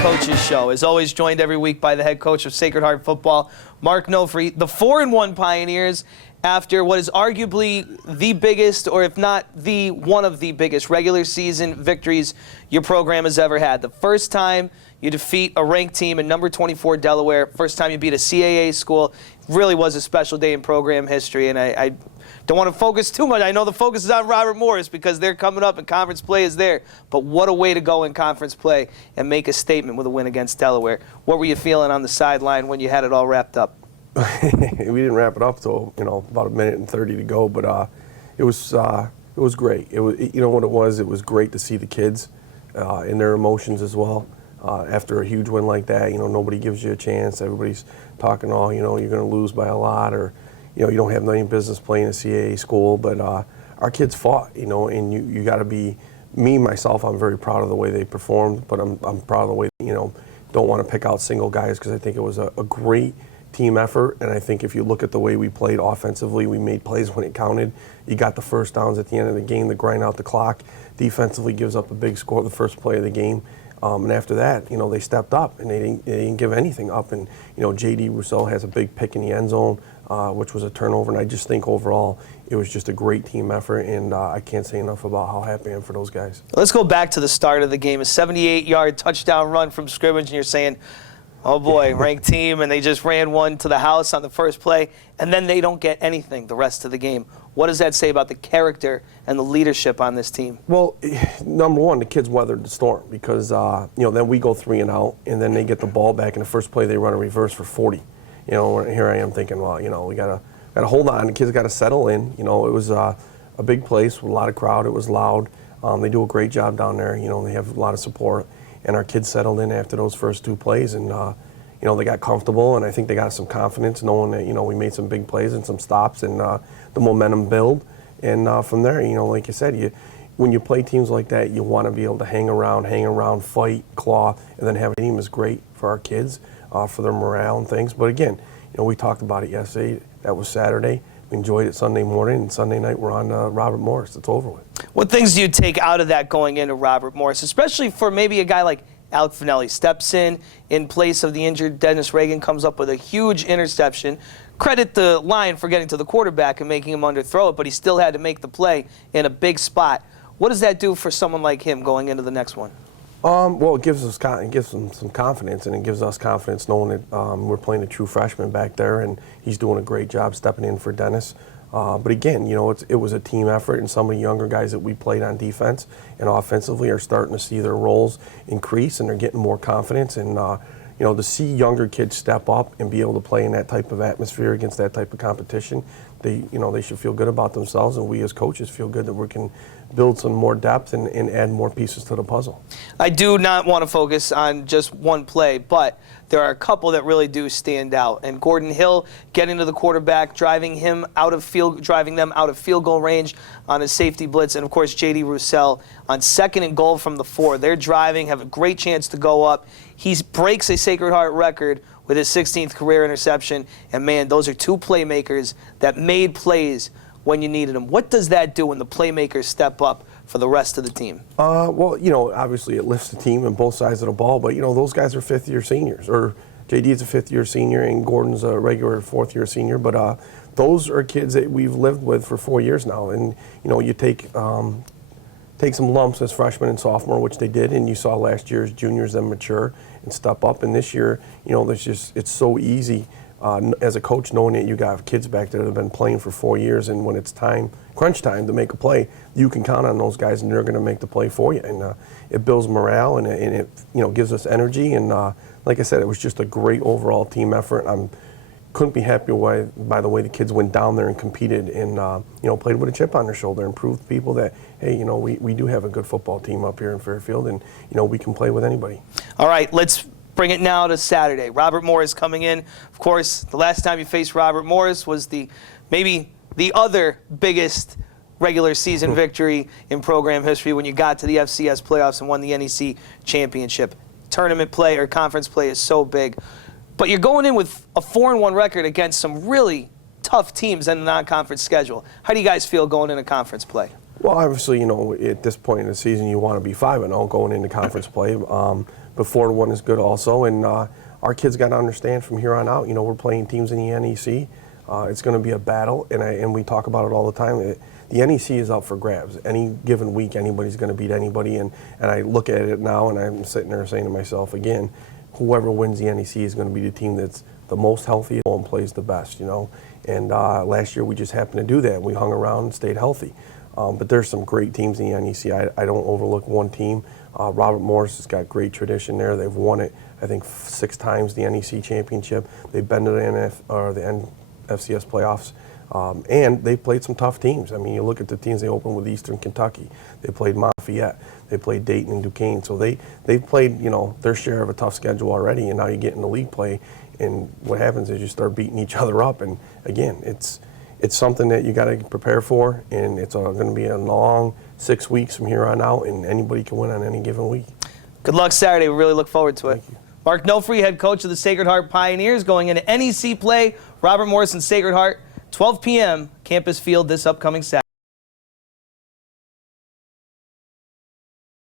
Coach's Show is always joined every week by the head coach of Sacred Heart Football, Mark Nofri. The 4-1 Pioneers, after what is arguably the biggest, or if not the one of the biggest regular season victories your program has ever had. The first time you defeat a ranked team in number 24 Delaware, first time you beat a CAA school, really was a special day in program history. And I don't want to focus too much. I know the focus is on Robert Morris because they're coming up and conference play is there. But what a way to go in conference play and make a statement with a win against Delaware. What were you feeling on the sideline when you had it all wrapped up? We didn't wrap it up till about a minute and 30 to go, but it was great. It was, you know what it was? It was great to see the kids and their emotions as well. After a huge win like that, nobody gives you a chance. Everybody's talking you're going to lose by a lot, or you don't have any business playing a CAA school. But our kids fought, and you got to be, myself, I'm very proud of the way they performed, but I'm proud of the way, don't want to pick out single guys because I think it was a great team effort. And I think if you look at the way we played offensively, we made plays when it counted. You got the first downs at the end of the game to grind out the clock. Defensively gives up a big score the first play of the game. And after that, they stepped up and they didn't give anything up. And, J.D. Roussel has a big pick in the end zone, which was a turnover. And I just think overall it was just a great team effort. And I can't say enough about how happy I am for those guys. Let's go back to the start of the game. A 78-yard touchdown run from scrimmage, and you're saying, oh boy, ranked team, and they just ran one to the house on the first play, and then they don't get anything the rest of the game. What does that say about the character and the leadership on this team? Well, number one, the kids weathered the storm because, then we go 3 and out, and then they get the ball back. In the first play, they run a reverse for 40. Here I am thinking, well, we gotta hold on. The kids got to settle in. It was a big place with a lot of crowd. It was loud. They do a great job down there. They have a lot of support. And our kids settled in after those first 2 plays, and they got comfortable, and I think they got some confidence knowing that we made some big plays and some stops, and the momentum build. And from there, like you said, when you play teams like that, you want to be able to hang around, fight, claw, and then have a team is great for our kids, for their morale and things. But again, we talked about it yesterday. That was Saturday. We enjoyed it Sunday morning, and Sunday night we're on Robert Morris. It's over with. What things do you take out of that going into Robert Morris, especially for maybe a guy like Alec Finelli? Steps in place of the injured Dennis Reagan, comes up with a huge interception. Credit the line for getting to the quarterback and making him underthrow it, but he still had to make the play in a big spot. What does that do for someone like him going into the next one? Well, it gives them some confidence, and it gives us confidence knowing that we're playing a true freshman back there, and he's doing a great job stepping in for Dennis. But again, it was a team effort, and some of the younger guys that we played on defense and offensively are starting to see their roles increase, and they're getting more confidence. And to see younger kids step up and be able to play in that type of atmosphere against that type of competition, they should feel good about themselves, and we as coaches feel good that we can build some more depth and add more pieces to the puzzle. I do not want to focus on just one play, but there are a couple that really do stand out. And Gordon Hill getting to the quarterback, driving them out of field goal range on a safety blitz, and of course J.D. Roussel on 2nd and goal from the 4. They're driving, have a great chance to go up. He breaks a Sacred Heart record with his 16th career interception, and man, those are 2 playmakers that made plays when you needed them. What does that do when the playmakers step up for the rest of the team? Well, obviously it lifts the team on both sides of the ball, but, those guys are 5th-year seniors, or JD's a 5th-year senior and Gordon's a regular 4th-year senior, but those are kids that we've lived with for 4 years now, and, you take some lumps as freshmen and sophomore, which they did, and you saw last year's juniors then mature and step up, and this year, it's so easy as a coach knowing that you got kids back there that have been playing for 4 years, and when it's crunch time to make a play, you can count on those guys, and they're going to make the play for you, and it builds morale, and it gives us energy, and like I said, it was just a great overall team effort. Couldn't be happier by the way the kids went down there and competed and played with a chip on their shoulder and proved people that, hey, we do have a good football team up here in Fairfield, and we can play with anybody. All right, let's bring it now to Saturday. Robert Morris coming in. Of course, the last time you faced Robert Morris was maybe the other biggest regular season victory in program history when you got to the FCS playoffs and won the NEC championship. Tournament play or conference play is so big. But you're going in with a 4-1 record against some really tough teams in the non-conference schedule. How do you guys feel going into conference play? Well, obviously, at this point in the season, you want to be 5-0 going into conference play. But 4-1 is good also, and our kids got to understand from here on out. We're playing teams in the NEC. It's going to be a battle, and we talk about it all the time. The NEC is out for grabs. Any given week, anybody's going to beat anybody, and I look at it now, and I'm sitting there saying to myself again, whoever wins the NEC is going to be the team that's the most healthy and plays the best. And last year we just happened to do that. We hung around and stayed healthy. But there's some great teams in the NEC. I don't overlook one team. Robert Morris has got great tradition there. They've won it, I think, 6 times, the NEC championship. They've been to the NFCS playoffs. And they've played some tough teams. I mean, you look at the teams they opened with Eastern Kentucky. They played Lafayette. They played Dayton and Duquesne. So they've played, their share of a tough schedule already. And now you get into league play, and what happens is you start beating each other up. And again, it's something that you got to prepare for, and it's going to be a long 6 weeks from here on out, and anybody can win on any given week. Good luck Saturday. We really look forward to it. Thank you. Mark Nofri, head coach of the Sacred Heart Pioneers, going into NEC play. Robert Morris and Sacred Heart, 12 p.m., Campus Field this upcoming Saturday.